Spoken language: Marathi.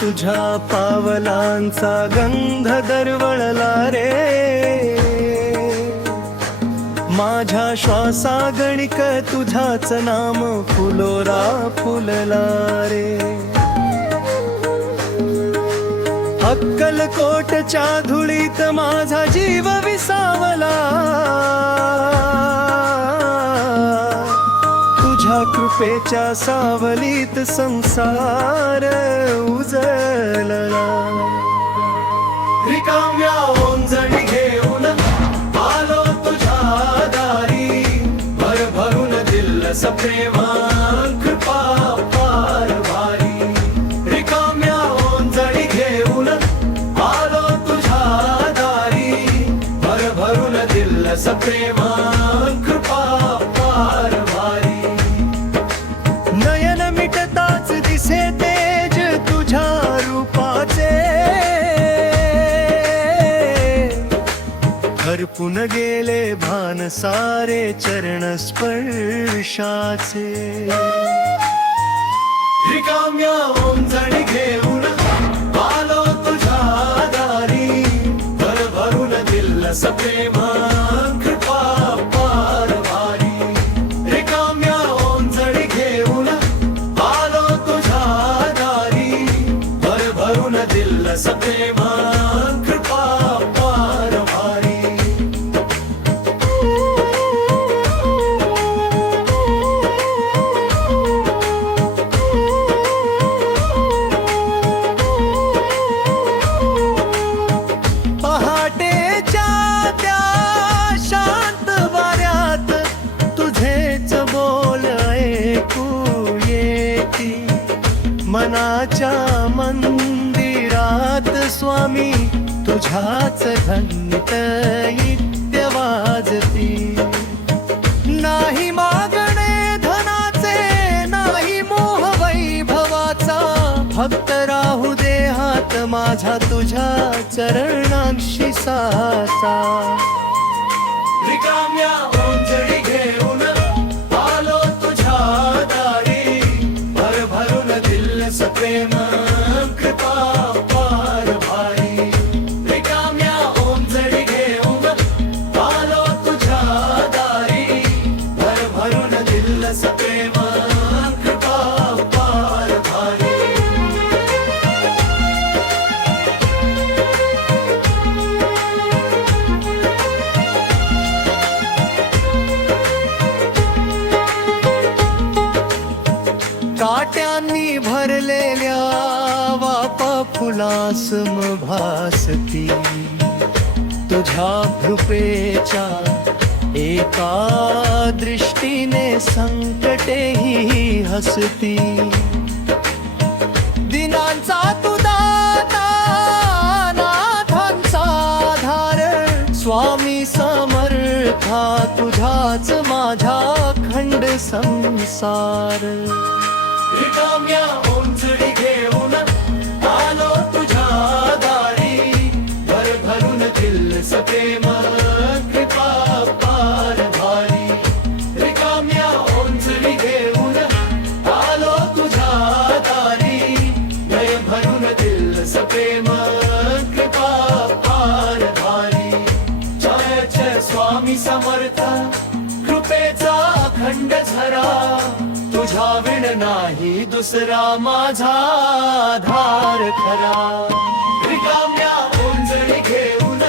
तुझ्या पावलांचा गंध दरवळला रे, माझ्या श्वासागणिक तुझ्याच नाम फुलोरा फुलला रे। अक्कलकोटच्या धुळीत माझा जीव विसावला, तुझ्या कृपेच्या सावलीत संसार उजळला। रिकाम्या ओंजळी घेऊन आलो तुझ्या दारी, भरभरून दिलस प्रेमान कृपा फार भारी। रिकाम्या ओंजळी घेऊन आलो तुझ्या दारी, भरभरून दिलस प्रेमान कृपा फार भारी। नयन मिटताच दिसे तेज तुझ्या रूपाचे, हरपून गेले भान सारे चरण स्पर्शाचे। रिकाम्या ओंजळी घेऊन आलो तुझ्या दारी, भरभरून दिलस प्रेमान कृपा फार भारी। रिकाम्या ओंजळी घेऊन आलो तुझ्या दारी, भरभरून दिलस प्रेमान कृपा फार भारी। मनाच्या मंदिरात स्वामी तुझ्याच घंट नित्य वाजती। नाही मागणे धनाचे नाही मोह वैभवाचा, फक्त राहू दे हात माझा तुझ्या चरणांशी साचा। रिकाम्या ओंजळी घेऊन आलो तुझ्या दारी, भरभरून दिलस प्रेमान कृपा फार भारी। रिकाम्या ओंजळी घेऊन आलो तुझ्या दारी, भरभरून दिलस प्रेमान कृपा फार भारी। काट्यांनी भरलेल्या वापा फुलासम भासती, तुझ्या कृपेच्या एका दृष्टीने संकटेही हसती। दिनांचा तू दाता नाथांचा आधार, स्वामी समर्था तुझाच माझा खंड संसार। रिकाम्या ओंजळी घेऊन आलो तुझ्या दारी, भरभरून दिलस प्रेमान कृपा फार भारी। रिकाम्या ओंजळी घेऊन आलो तुझ्या दारी, भरभरून दिलस प्रेमान कृपा फार भारी। जय जय स्वामी समर्थ कृपेचा अखंड झरा, तुझ्या विण नाही दुसरा माझा आधार खरा। रिकाम्या ओंजळी घेऊन